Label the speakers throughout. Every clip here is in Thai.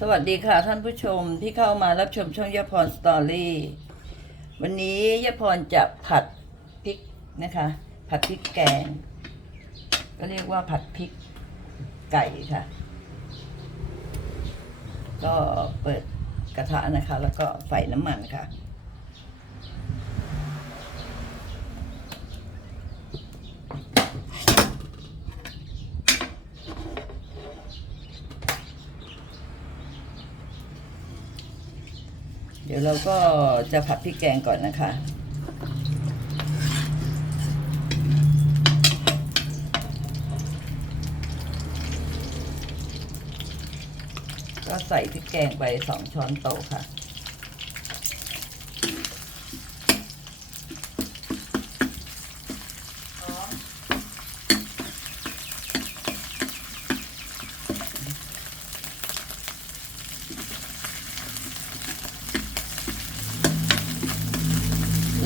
Speaker 1: สวัสดีค่ะท่านผู้ชมที่เข้ามารับชมช่องยาพรสตอรี่วันนี้ยาพรจะผัดพริกนะคะ ผัดพริกแกง ก็เรียกว่าผัดพริกไก่ค่ะ ก็เปิดกระทะนะคะ แล้วก็ใส่น้ำมันค่ะ ดี๋ยวเราก็จะผัดพริกแกงก่อนนะคะ ก็ใส่พริกแกงไปสองช้อนโต๊ะค่ะ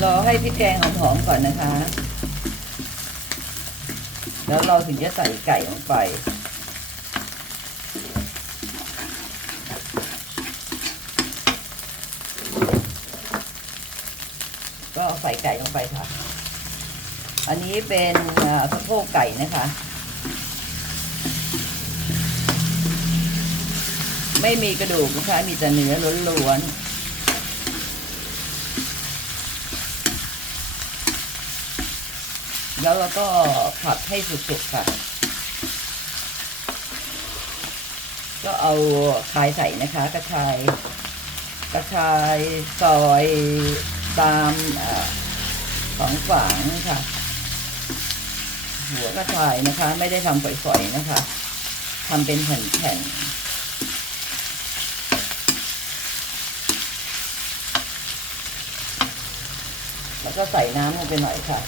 Speaker 1: ร อให้พริกแกงหอมๆก่อนนะคะ แล้วเราถึงจะใส่ไก่ลงไป ก็ใส่ไก่ลงไปค่ะ อันนี้เป็นสะโพกไก่นะคะ ไม่มีกระดูกนะคะ มีแต่เนื้อล้วนๆ แล้วเราก็ผัดให้สุกๆค่ะ ก็เอาคายใส่นะคะ กระชาย กระชายซอยตามอาของฝางค่ะ หัวกระชายนะคะ ไม่ได้ทำฝอยๆนะคะทำเป็นแผ่นๆแล้วก็ใส่น้ำลงไปหน่อยค่ะ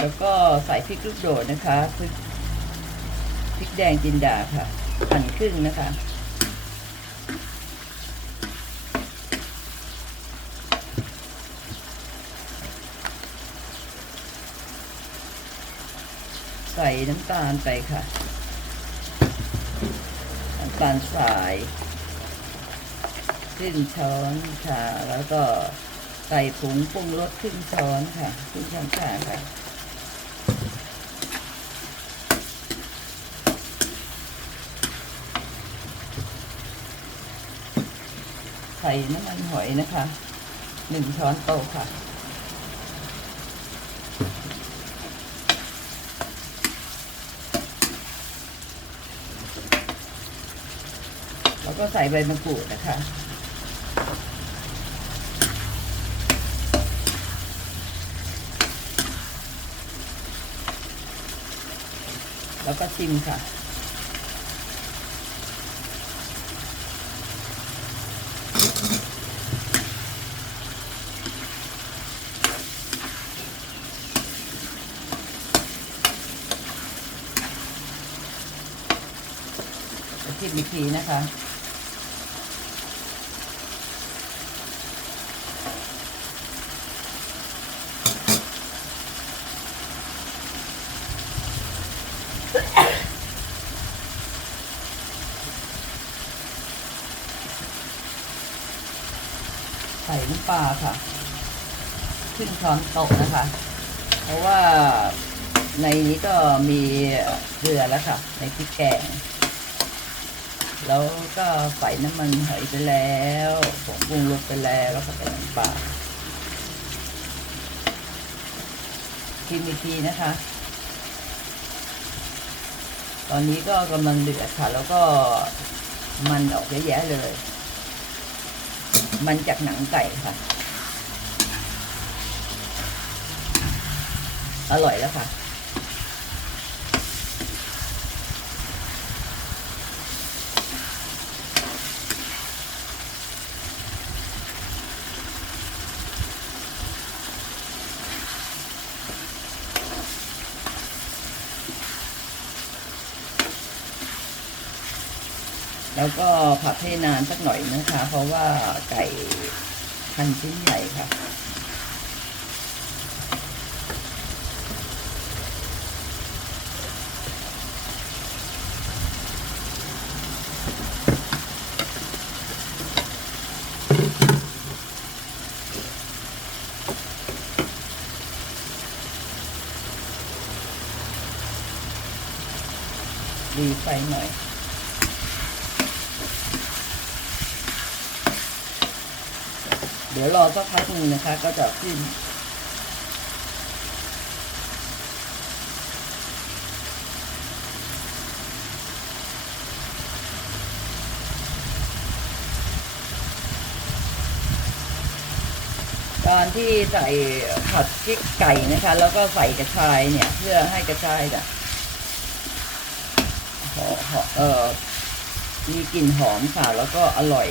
Speaker 1: แล้วก็ใส่พริกลูกโดดนะคะพริกพริกแดงจินดาค่ะหั่นครึ่งนะคะ ใส่น้ำตาลไปค่ะน้ำตาลสายครึ่งช้อนค่ะ แล้วก็ใส่ผงปรุงรสครึ่งช้อนค่ะครึ่งช้อนชาค่ะ ใส่น้ำมันหอยนะคะหนึ่งช้อนโต๊ะค่ะ แล้วก็ใส่ใบมะกรูดนะคะแล้วก็ชิมค่ะ มอีกทีนะคะ ใส่น้ำปลาค่ะ ขึ้นช้อนโต๊ะนะคะ เพราะว่าในนี้ก็มีเกลือแล้วค่ะ ในพริกแกง แล้วก็ใส่น้ำมันหอยไปแล้วผงปรุงรสไปแล้วแล้วก็ใส่น้ำปลาชิมอีกทีนะคะ ตอนนี้ก็กำลังเดือดค่ะ แล้วก็มันออกเยอะแยะเลย มันจากหนังไก่ค่ะ อร่อยแล้วค่ะ แล้วก็ผัดให้นานสักหน่อยนะคะ เพราะว่าไก่พันชิ้นใหญ่ค่ะ ดีไฟหน่อย ดี๋ยวรอสักพักหนึ่งนะคะ ก็จะขึ้นตอนที่ใส่ผัดพริกไก่นะคะ แล้วก็ใส่กระชายเนี่ย เพื่อให้กระชายเนี่ยหอหอเออมีกลิ่นหอมค่ะ แล้วก็อร่อย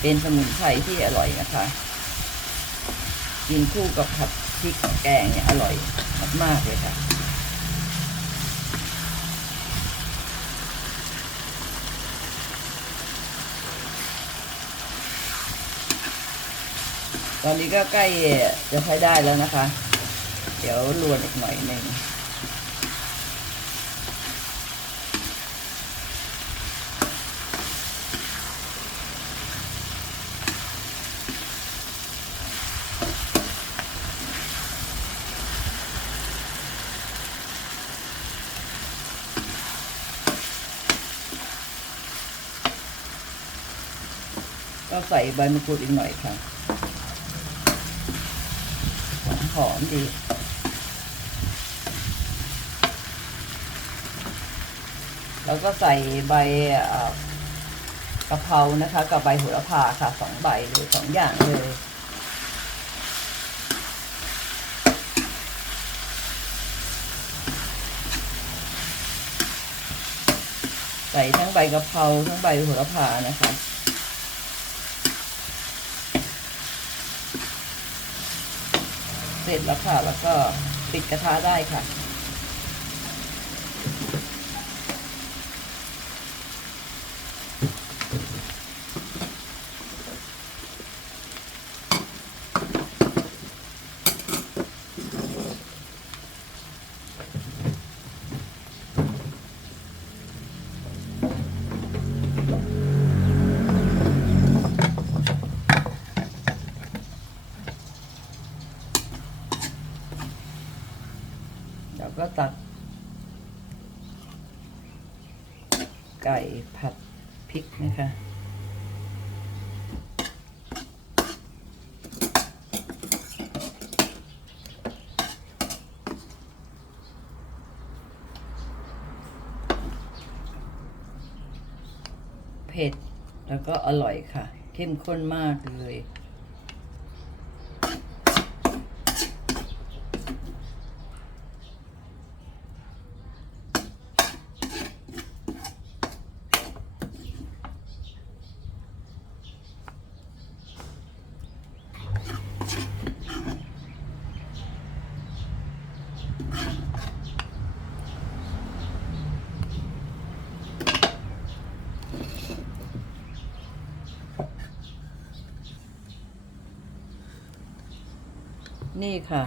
Speaker 1: เป็นสมุนไพรที่อร่อยนะคะ กินคู่กับผัดพริกแกงเนี่ยอร่อยมากๆเลยค่ะตอนนี้ก็ใกล้จะใช้ได้แล้วนะคะ เดี๋ยวลวนอีกหน่อยหนึ่ง ใส่ใบมะกรูดอีกหน่อยค่ะหอมดีแล้วก็ใส่ใบกะเพรานะคะ กับใบโหระพาค่ะสองใบเลยสองอย่างเลยใส่ทั้งใบกะเพราทั้งใบโหระพานะคะ เสร็จแล้วค่ะ แล้วก็ปิดกระทะได้ค่ะ แล้วก็ตัก ไก่ผัดพริกนะคะ เผ็ด แล้วก็อร่อยค่ะ เข้มข้นมากเลย นี่ค่ะ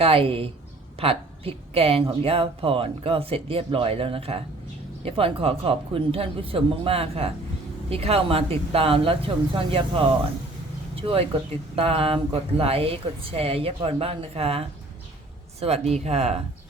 Speaker 1: ไก่ผัดพริกแกงของย่าพรก็เสร็จเรียบร้อยแล้วนะคะย่าพรขอขอบคุณท่านผู้ชมมากๆค่ะ ที่เข้ามาติดตามรับชมช่องย่าพรช่วยกดติดตาม กดไลค์ กดแชร์ย่าพรบ้างนะคะ สวัสดีค่ะ